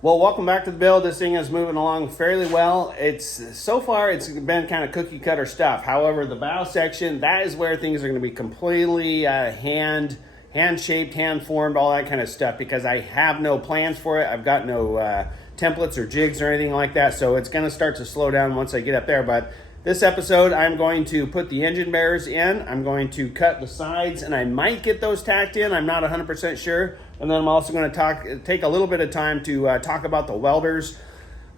Well, welcome back to the build. This thing is moving along fairly well. So far it's been kind of cookie cutter stuff. However, the bow section, that is where things are going to be completely hand shaped, hand formed, all that kind of stuff, because I have no plans for it. I've got no templates or jigs or anything like that, so it's going to start to slow down once I get up there. But this episode, I'm going to put the engine bearers in. I'm going to cut the sides, and I might get those tacked in. I'm not 100% sure. And then I'm also going to take a little bit of time to talk about the welders,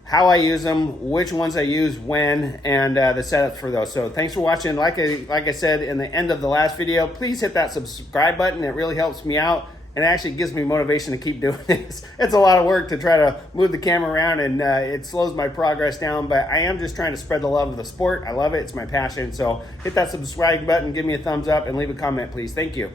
how I use them, which ones I use when, and the setup for those. So thanks for watching. Like I said in the end of the last video, please hit that subscribe button. It really helps me out. And it actually gives me motivation to keep doing this. It's a lot of work to try to move the camera around, and it slows my progress down, but I am just trying to spread the love of the sport. I love it. It's my passion. So hit that subscribe button, give me a thumbs up, and leave a comment, please. Thank you.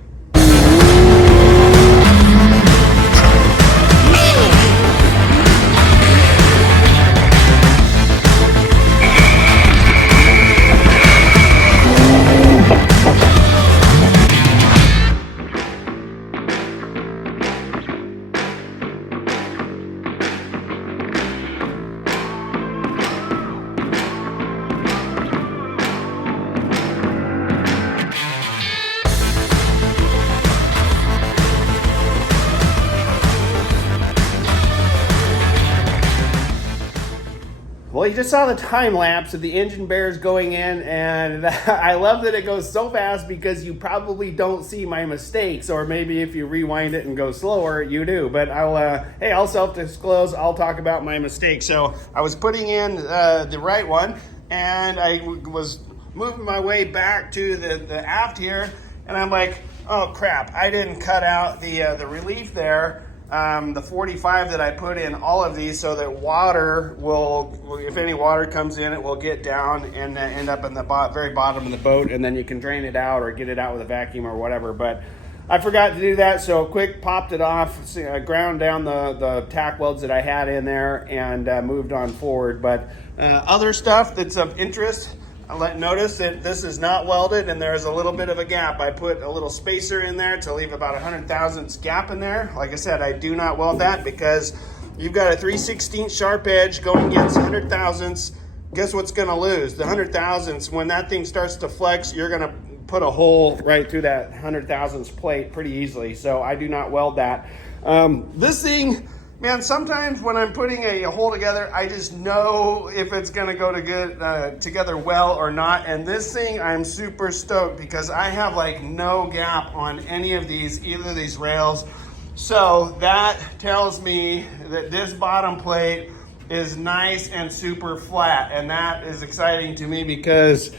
Well, you just saw the time lapse of the engine bearers going in, and I love that it goes so fast because you probably don't see my mistakes, or maybe if you rewind it and go slower, you do. But I'll self-disclose, I'll talk about my mistakes. So I was putting in the right one, and I was moving my way back to the aft here, and I'm like, oh crap, I didn't cut out the relief there. The 45 that I put in all of these, so that water will, if any water comes in, it will get down and end up in the very bottom of the boat, and then you can drain it out or get it out with a vacuum or whatever. But I forgot to do that, so quick popped it off, ground down the tack welds that I had in there, and moved on forward. But other stuff that's of interest, notice that this is not welded, and there's a little bit of a gap. I put a little spacer in there to leave about 100 thousandths gap in there. Like I said, I do not weld that because you've got a 3/16 sharp edge going against 100 thousandths. Guess what's going to lose? The 100 thousandths. When that thing starts to flex, you're going to put a hole right through that 100 thousandths plate pretty easily. So I do not weld that. This thing, man, sometimes when I'm putting a hole together, I just know if it's going to go together well or not. And this thing, I'm super stoked because I have like no gap on any of either of these rails. So that tells me that this bottom plate is nice and super flat. And that is exciting to me because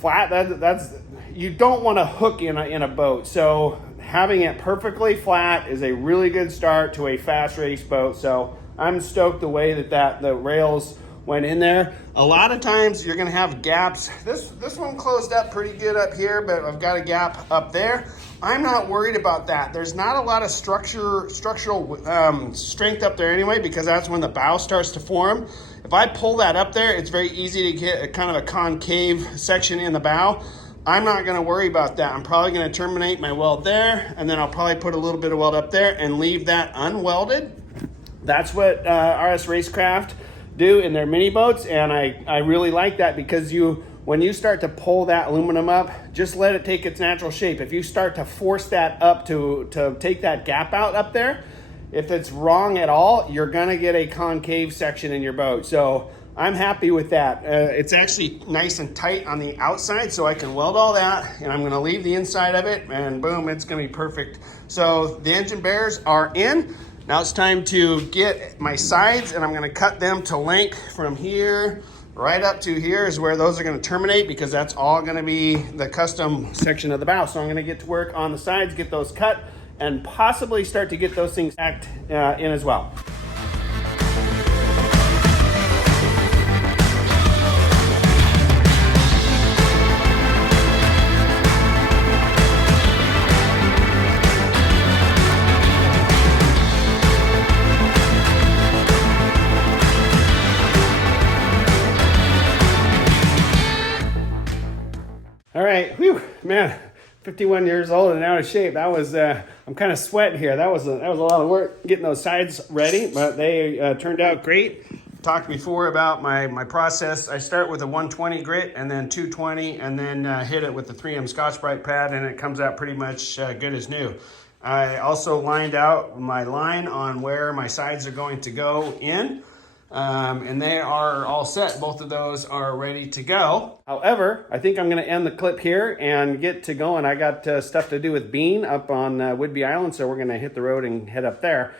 flat, that's you don't want to hook in a boat. So having it perfectly flat is a really good start to a fast race boat. So I'm stoked the way that the rails went in there. A lot of times you're going to have gaps. This one closed up pretty good up here, but I've got a gap up there. I'm not worried about that. There's not a lot of structural strength up there anyway, because that's when the bow starts to form. If I pull that up there, it's very easy to get a kind of a concave section in the bow. I'm not going to worry about that. I'm probably going to terminate my weld there, and then I'll probably put a little bit of weld up there and leave that unwelded. That's what RS Racecraft do in their mini boats, and I really like that because when you start to pull that aluminum up, just let it take its natural shape. If you start to force that up to take that gap out up there, if it's wrong at all, you're going to get a concave section in your boat. So I'm happy with that. It's actually nice and tight on the outside, so I can weld all that, and I'm gonna leave the inside of it, and boom, it's gonna be perfect. So the engine bearers are in. Now it's time to get my sides, and I'm gonna cut them to length from here right up to here is where those are gonna terminate, because that's all gonna be the custom section of the bow. So I'm gonna get to work on the sides, get those cut, and possibly start to get those things tacked in as well. All right, whew, man, 51 years old and out of shape. That was, I'm kind of sweating here. That was a lot of work getting those sides ready, but they turned out great. Talked before about my process. I start with a 120 grit and then 220 and then hit it with the 3M Scotch-Brite pad, and it comes out pretty much good as new. I also lined out my line on where my sides are going to go in. And they are all set. Both of those are ready to go. However, I think I'm going to end the clip here and get to going. I got stuff to do with Bean up on Whidbey Island, so we're going to hit the road and head up there.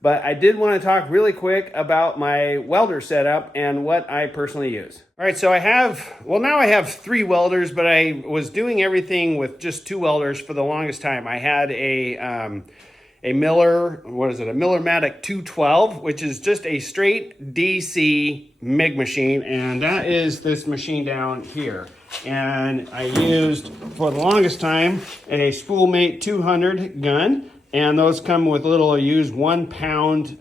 But I did want to talk really quick about my welder setup and what I personally use. All right, so now I have 3 welders, but I was doing everything with just 2 welders for the longest time. I had a Miller, a Millermatic 212, which is just a straight DC MIG machine, and that is this machine down here. And I used, for the longest time, a Spoolmate 200 gun, and those come with little used 1 pound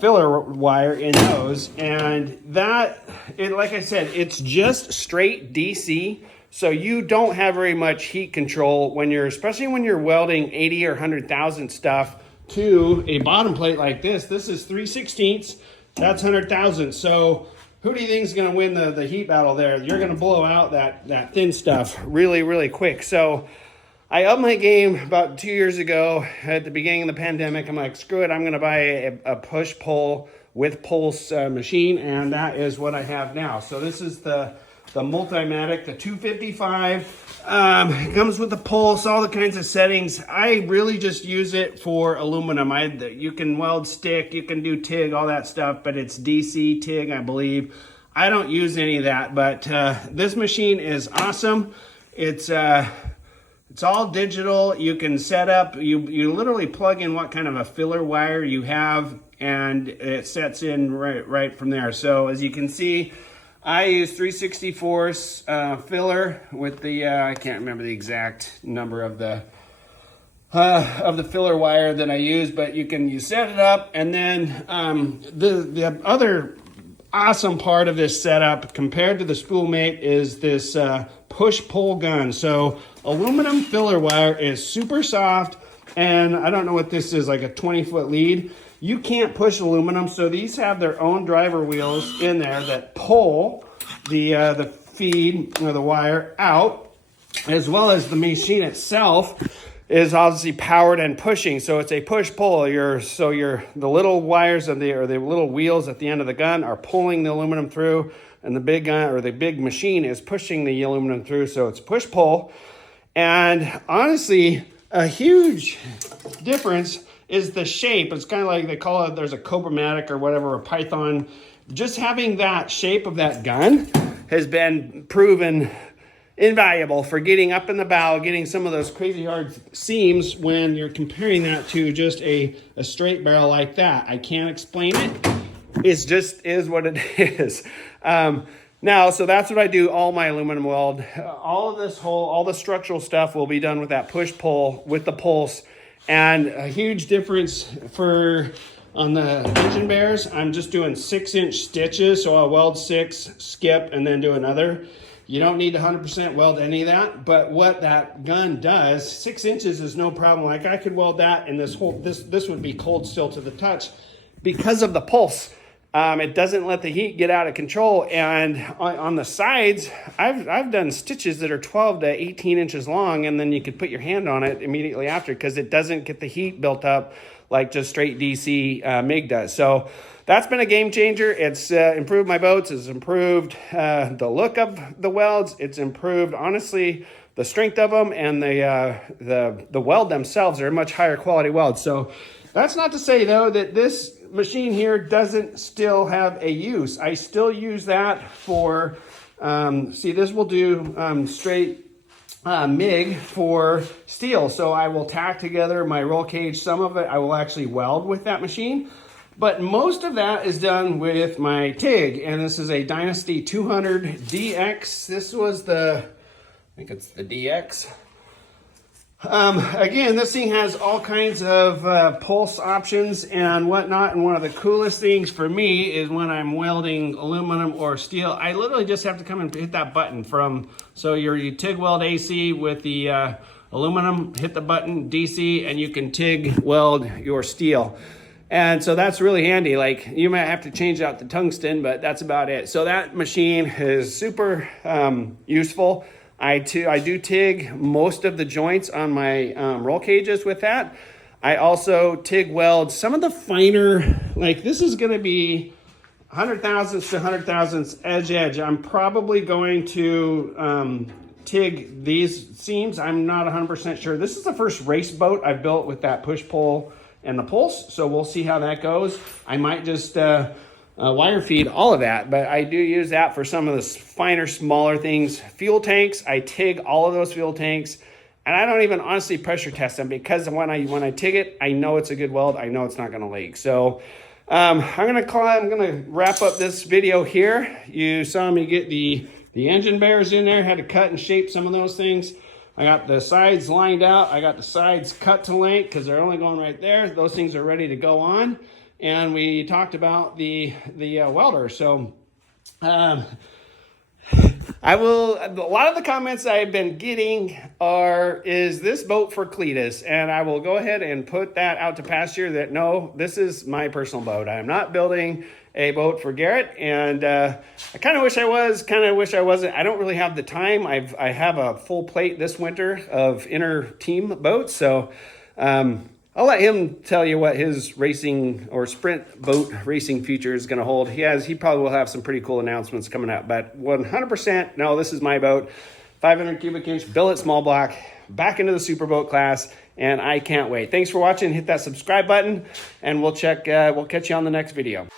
filler wire in those. And that, like I said, it's just straight DC. So you don't have very much heat control when especially when you're welding 80 or 100,000 stuff to a bottom plate like this. This is 3/16, that's 100,000. So who do you think is going to win the heat battle there? You're going to blow out that thin stuff really, really quick. So I upped my game about 2 years ago at the beginning of the pandemic. I'm like, screw it, I'm going to buy a push-pull with pulse machine, and that is what I have now. So this is the Multimatic, the 255. It comes with the pulse, all the kinds of settings. I really just use it for aluminum. You can weld stick, you can do TIG, all that stuff, but it's DC TIG, I believe. I don't use any of that, but this machine is awesome. It's all digital. You can set up, you literally plug in what kind of a filler wire you have, and it sets in right from there. So as you can see, I use 3/64 filler with the I can't remember the exact number of the filler wire that I use, but you set it up, and then the other awesome part of this setup compared to the Spoolmate is this push-pull gun. So aluminum filler wire is super soft, and I don't know what this is, like a 20-foot lead. You can't push aluminum, so these have their own driver wheels in there that pull the feed or the wire out, as well as the machine itself is obviously powered and pushing. So it's a push-pull. The little wires of the little wheels at the end of the gun are pulling the aluminum through, and the big gun or the big machine is pushing the aluminum through. So it's push-pull, and honestly, a huge difference is the shape. It's kind of like they call it, there's a Cobra-matic or whatever, a Python. Just having that shape of that gun has been proven invaluable for getting up in the bow, getting some of those crazy hard seams when you're comparing that to just a straight barrel like that. I can't explain it. It just is what it is. Now, so that's what I do all my aluminum weld. All the structural stuff will be done with that push-pull with the pulse. And a huge difference on the engine bears, I'm just doing 6-inch stitches. So I'll weld 6, skip, and then do another. You don't need to 100% weld any of that, but what that gun does, 6 inches is no problem. Like I could weld that, and this would be cold still to the touch because of the pulse. It doesn't let the heat get out of control. And on the sides, I've done stitches that are 12 to 18 inches long, and then you could put your hand on it immediately after because it doesn't get the heat built up like just straight DC MIG does. So that's been a game changer. It's improved my boats. It's improved the look of the welds. It's improved, honestly, the strength of them, and the weld themselves are a much higher quality weld. So that's not to say, though, that this machine here doesn't still have a use. I still use that for, see, this will do straight MIG for steel. So I will tack together my roll cage. Some of it I will actually weld with that machine. But most of that is done with my TIG. And this is a Dynasty 200 DX. This was I think it's the DX. Again, this thing has all kinds of pulse options and whatnot, and one of the coolest things for me is when I'm welding aluminum or steel, I literally just have to come and hit that button so you TIG weld AC with the aluminum, hit the button DC, and you can TIG weld your steel. And so that's really handy. Like, you might have to change out the tungsten, but that's about it. So that machine is super useful. I do TIG most of the joints on my roll cages with that. I also TIG weld some of the finer, like this is going to be 100 thousandths to 100 thousandths edge. I'm probably going to TIG these seams. I'm not 100% sure. This is the first race boat I've built with that push-pull and the pulse, so we'll see how that goes. I might just wire feed all of that, but I do use that for some of the finer, smaller things. Fuel tanks, I TIG all of those fuel tanks, and I don't even honestly pressure test them, because when I TIG it, I know it's a good weld. I know it's not going to leak. So I'm gonna wrap up this video here. You saw me get the engine bearers in there. Had to cut and shape some of those things. I got the sides lined out. I got the sides cut to length because they're only going right there. Those things are ready to go on. And we talked about the welder. So a lot of the comments I've been getting is this boat for Cletus? And I will go ahead and put that out to pasture that no, this is my personal boat. I'm not building a boat for Garrett. And I kind of wish I was, kind of wish I wasn't. I don't really have the time. I have a full plate this winter of inner team boats. So I'll let him tell you what his racing or sprint boat racing future is going to hold. He probably will have some pretty cool announcements coming out, but 100%, no, this is my boat. 500 cubic inch billet small block, back into the super boat class, and I can't wait. Thanks for watching. Hit that subscribe button, and we'll catch you on the next video.